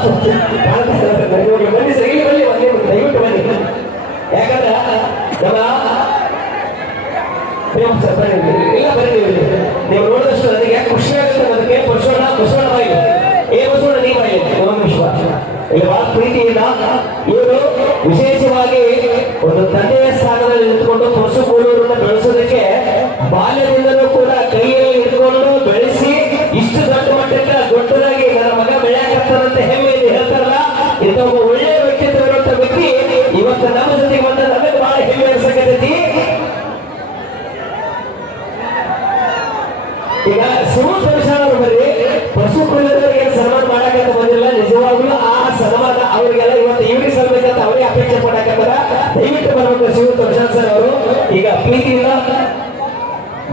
ಬನ್ನಿ ಸರ್, ಇಲ್ಲಿ ಬನ್ನಿ, ದಯವಿಟ್ಟು ಬನ್ನಿ. ಯಾಕಂದ್ರೆ ನಮ್ಮ ಸರ್ ಬನ್ನಿ, ಇಲ್ಲ ಬನ್ನಿ, ನೀವು ನೋಡಿದಷ್ಟು ನನಗೆ ಖುಷಿ ಆಗುತ್ತೆ. ಅದಕ್ಕೆ ಬಸವಣ್ಣ ಬಾಯಿ ಬಸವಣ್ಣ ನೀ ಬಾಯಿ ಒಂದು ವಿಶ್ವಾಸ ಇಲ್ಲಿ ಬಹಳ ಪ್ರೀತಿಯಿಂದ ಇವರು ವಿಶೇಷವಾಗಿ ಒಂದು ತಂದೆಯ ಸ್ಥಾನದಲ್ಲಿ ನಿಂತುಕೊಂಡು ಪರಶುಕೋಲೂರನ್ನ ಬೆಳೆಸೋದಕ್ಕೆ ಬಾಲ್ಯದಿಂದಲೂ ಕೂಡ ಕೈಯಲ್ಲಿ ಹಿಡ್ಕೊಂಡು ಬೆಳೆಸಿ ಇಷ್ಟು ದೊಡ್ಡ ಮಟ್ಟಕ್ಕೆ ದೊಡ್ಡದಾಗಿ ನನ್ನ ಮಗ ಬೆಳೆಯಾಕತ್ತಾರಂತ ಹೆಮ್ಮೆಯಲ್ಲಿ ಹೇಳ್ತಾರಲ್ಲ, ಇಂಥ ಒಬ್ಬ ಒಳ್ಳೆಯ ವ್ಯಕ್ತಿತ್ವ ಇರುವಂತ ವ್ಯಕ್ತಿ ಇವತ್ತು ನಮ್ಮ ಜೊತೆಗೆ ಬಂದ ನಮಗೆ ಬಹಳ ಹೆಮ್ಮೆ ಅನ್ಸಕತ್ತೈತಿ. ಈಗ ಸುಮಂತ್ ಅವರು ಬರ್ರಿ, ಪರಶುಕೋಲೂರಿಗೆ ಸನ್ಮಾನ ಮಾಡಕಂತ ಬಂದಿಲ್ಲ. ನಿಜವಾಗ್ಲೂ ಆ ಸನ್ಮಾನ ಅವರಿಗೆಲ್ಲ ಇವತ್ತು ಇವ್ರಿಗೆ ಸಲ್ಬೇಕಂತ ಅವರೇ ಅಪೇಕ್ಷೆ ಪಡಕತ್ತಾರ. ದಯವಿಟ್ಟು ಬರ್ಬೇಕು ಶಿವತ್ ವರ್ಷಾಂತ್ ಸರ್ ಅವರು. ಈಗ ಪ್ರೀತಿಯಿಂದ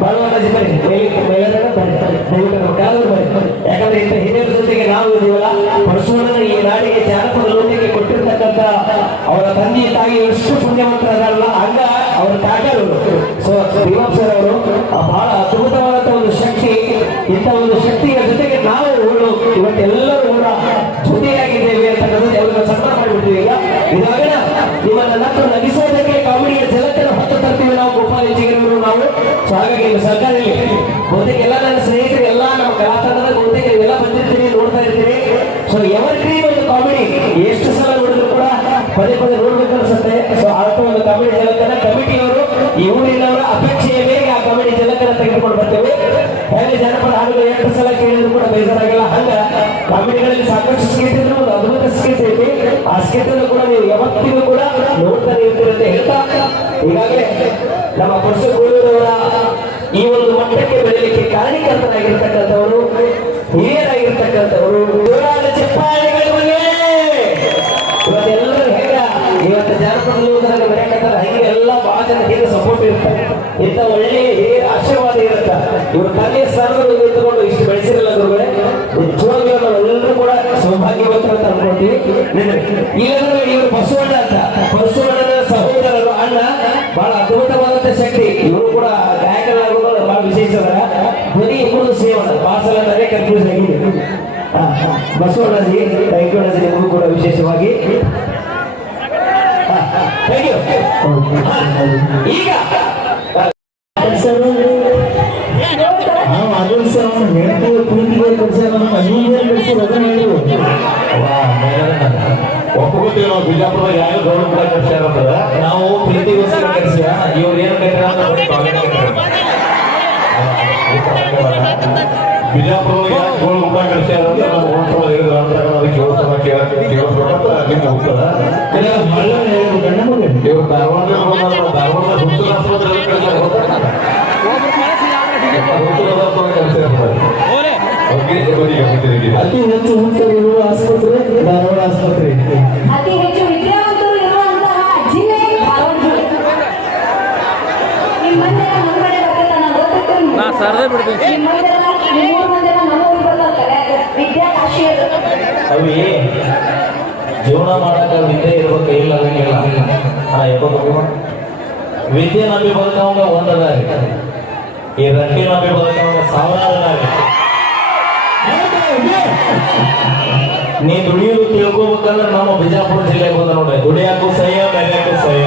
ಬಾಳವಾಜಿ ಬನ್ನಿ, ದಯವಿಟ್ಟು ಯಾಕಂದ್ರೆ ಇಂಥ ಹಿರಿಯರ ಜೊತೆಗೆ ನಾವು ಇದೀವಲ್ಲ. ಪರಶುವಣ್ಣನ ಈ ನಾಡಿಗೆ ಜಾನಪದ ಲೋಕಕ್ಕೆ ಕೊಟ್ಟಿರ್ತಕ್ಕಂಥ ಅವರ ತಂದೆ ತಾಯಿ ಎಷ್ಟು ಪುಣ್ಯವಂತರಲ್ಲ, ಹಂಗ ಅವರ ತಾಟರು ಭೀಮಪ್ಪ ಸರ್ ಅವರು ಬಹಳ ಅದ್ಭುತವಾದಂತ ಒಂದು ಶಕ್ತಿ. ಇಂಥ ಒಂದು ಶಕ್ತಿಯ ಜೊತೆಗೆ ನಾವು ಇವತ್ತೆಲ್ಲರೂ ಕೂಡ ಜೊತೆಯಾಗಿದ್ದೇವೆ ಅಂತಕ್ಕಂಥದ್ದು ಎಲ್ಲರೂ ಸನ್ಮಾನ ಮಾಡಿಬಿಡ್ತೀವಿ. ಈಗ ಇದಾಗಣ ನಿಮ್ಮನ್ನ ನಾವು ನಗಿಸೋದಕ್ಕೆ ಕಾಮಿಡಿಯ ಜಗತ್ತನ್ನು ಹೊತ್ತು ತರ್ತೀವಿ ನಾವು, ಗೋಪಾಲ್ ಇಂಜಿನಿಯರ್ ನಾವು. ಸೊ ಹಾಗಾಗಿ ಸರ್ಕಾರದಲ್ಲಿ ಬಹುತೇಕ ಎಲ್ಲ ನನ್ನ ಸ್ನೇಹಿತರು ಎಲ್ಲ ನಮ್ಮ ಕಲಾತಂಡದ ಬಹುತೇಕ ನೀವೆಲ್ಲ ಬಂದಿರ್ತೀರಿ, ನೋಡ್ತಾ ಇರ್ತೀರಿ. ಸೊ ಎವರ್ಗ್ರೀನ್ ಒಂದು ಕಾಮಿಡಿ ಎಷ್ಟು ಸಲ ನೋಡಿದ್ರು ಕೂಡ ಪದೇ ನೋಡ್ಬೇಕು ಅನ್ಸುತ್ತೆ. ಸೊ ಆ ಒಂದು ಕಾಮಿಡಿ ಜಗತ್ತನ್ನ ಕಮಿಟಿಯವರು ಈ ಊರಿನವರ ಅಪೇಕ್ಷೆಯ ಮೇಲೆ ಆ ಕಾಮಿಡಿ ಜಗತ್ತನ್ನ ತೆಗೆದುಕೊಂಡು ಬರ್ತೇವೆ. ಹೇಗೆ ಜನಪದ ಹಾಡುಗಳು ಎಷ್ಟು ಸಲ ಕೇಳಿದ್ರು ಕೂಡ ಬೇಜಾರಾಗಿಲ್ಲ. ಹಂಗ ಕಾಮಿಡಿಗಳಲ್ಲಿ ಸಾಕಷ್ಟು ಸ್ಕಿಟ್ ಇದ್ರು, ಒಂದು ಅದ್ಭುತ ಸ್ಕಿಟ್ ಐತಿ. ಆ ಸ್ಕಿಟ್ ಅನ್ನು ಕೂಡ ನೀವು ಯಾವತ್ತಿಗೂ ಕೂಡ ನೋಡ್ತಾನೆ ಇರ್ತೀರಂತೆ ಹೇಳ್ತಾ, ಈಗಾಗಲೇ ನಮ್ಮ ಪರಶುಕೋಲೂರವರ ಈ ಒಂದು ಮಟ್ಟಕ್ಕೆ ಬೆಳೆಯಲಿಕ್ಕೆ ಕಾರಣೀಕರ್ತರಾಗಿರ್ತಕ್ಕಂಥವರು, ಹಿರಿಯರಾಗಿರ್ತಕ್ಕಂಥವರು ಜೋರಾದ ಚಪ್ಪಾಳೆಗಳು ಬರಲಿ. ಇವತ್ತೆಲ್ಲರೂ ಹೇಗ ಇವತ್ತು ಜಾನಪದ ಬೆಳೆಯಕತ್ತಾರ, ಹೀಗೆ ಎಲ್ಲ ಬಹಳ ಜನ ಹೀಗೆ ಸಪೋರ್ಟ್ ಇರ್ತಾರೆ. ಇಂಥ ಒಳ್ಳೆಯ ಹಿರಿಯರ ಆಶೀರ್ವಾದ ಇರುತ್ತೆ. ಇವರು ತಂದೆಯ ಸ್ಥಾನದಲ್ಲಿ ನಿಂತುಕೊಂಡು ಇಷ್ಟು ಬೆಳೆಸಿರಲ್ಲ ಗುರುಗಳೇ. ನಿಜವಾಗ್ಲೂ ನಾವೆಲ್ಲರೂ ಕೂಡ ಸೌಭಾಗ್ಯವಂತರು ಅಂತ ಅನ್ಕೊಳ್ತೀವಿ. ಇಲ್ಲಂದ್ರೆ ಇವರು ಬಸವಣ್ಣ ಅಂತ, ಬಸವಣ್ಣನ ಸಹೋದರರು ಅಣ್ಣ, ಬಹಳ ಅದ್ಭುತವಾದಂತ ಶಕ್ತಿ. ಇವರು ಕೂಡ ಗಾಯಕರಾಗೋದು ಬಹಳ ವಿಶೇಷ. ಧ್ವನಿ ಇಬ್ಬರು ಸೇವನ ಭಾಷೆ ಕನ್ಫ್ಯೂಸ್ ಆಗಿದೆ. ಬಸವಣ್ಣಜಿ, ಥ್ಯಾಂಕ್ ಯು ಅಣ್ಣಜಿ, ನಿಮಗೂ ಕೂಡ ವಿಶೇಷವಾಗಿ ಈಗ ಒಪ್ಪಗೊತ್ತೀವಿ ನಾವು ಬಿಜಾಪುರದ ಯಾರು ಗೌರವ ಕಟ್ಸ್ಯಾರ ನಾವು ಪ್ರೀತಿಗೋಸ್ಕರ ಕಟ್ಸ್ಯ. ಇವ್ರು ಏನು ಬಿಜಾಪುರದ ಯಾರು ಗೋಳು ಊಟ ಕಟ್ಸ್ಯಾರ ಅಂತ ನಾವು ಓಡ್ಸೋದು ಹೇಳಿದ್ರು ಅಂತ ಇವ್ರು ಧಾರವಾಡ ಹುಟ್ಟದ ಆಸ್ಪತ್ರೆ ಅತಿ ಹೆಚ್ಚು ಹುಟ್ಟರಿರುವ ಆಸ್ಪತ್ರೆ ಧಾರವಾಡ ಆಸ್ಪತ್ರೆ. ಅತಿ ಹೆಚ್ಚು ವಿದ್ಯಾವಂತರು ಇರುವಂತಹ ಜಿಲ್ಲೆ ಧಾರವಾಡ ಜಿಲ್ಲೆ. ನಿಮ್ಮಂದೆಲ್ಲ ಹೊರಗಡೆ ಬರ್ತಾರೆ, ನಾನು ಗೊತ್ತಿರ್ತೀನಿ. ನಿಮ್ಮಂದೆಲ್ಲ ಮೂರು ಮಂದೆಲ್ಲ ನಮ್ಮ ಊರಿಗೆ ಬರ್ತಾರೆ, ವಿದ್ಯಾಕಾಶಿ ಅವಿ ಜೀವನ ಮಾಡಕ ವಿದ್ಯೆ ಇರ್ಬೇಕು, ಇಲ್ಲ ಅದಂಗಿಲ್ಲ. ವಿದ್ಯೆ ನಂಬಿ ಬದುಕವಂಗ ಒಂದದಾರಿ, ಈ ರಟ್ಟಿ ನಂಬಿ ಬದುಕವಂಗ ಸಾವಿರಾರು. ನೀ ದುಡಿಯೋದು ತಿಳ್ಕೋಬೇಕಂದ್ರೆ ನಮ್ಮ ಬಿಜಾಪುರ ಜಿಲ್ಲೆಗೆ ಬಂದ ನೋಡಿ, ದುಡಿಯಾಕು ಸಹ್ಯ, ಬೆಳೆಯಕ್ಕೂ ಸಹ್ಯ.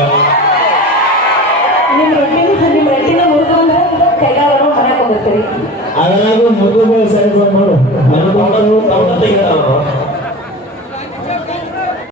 ನಿಮ್ಮ ರೊಟ್ಟಿನ ಮುರಿದು ಅಂದ್ರೆ ಕೈಗಾರರು ಮನೆಗೆ ಹೋಗ್ತೀರಿ. ಅದರಾಗೂ ಮೊದಲು ಸರಿ ನೋಡು, ತೆಗಿತಾರ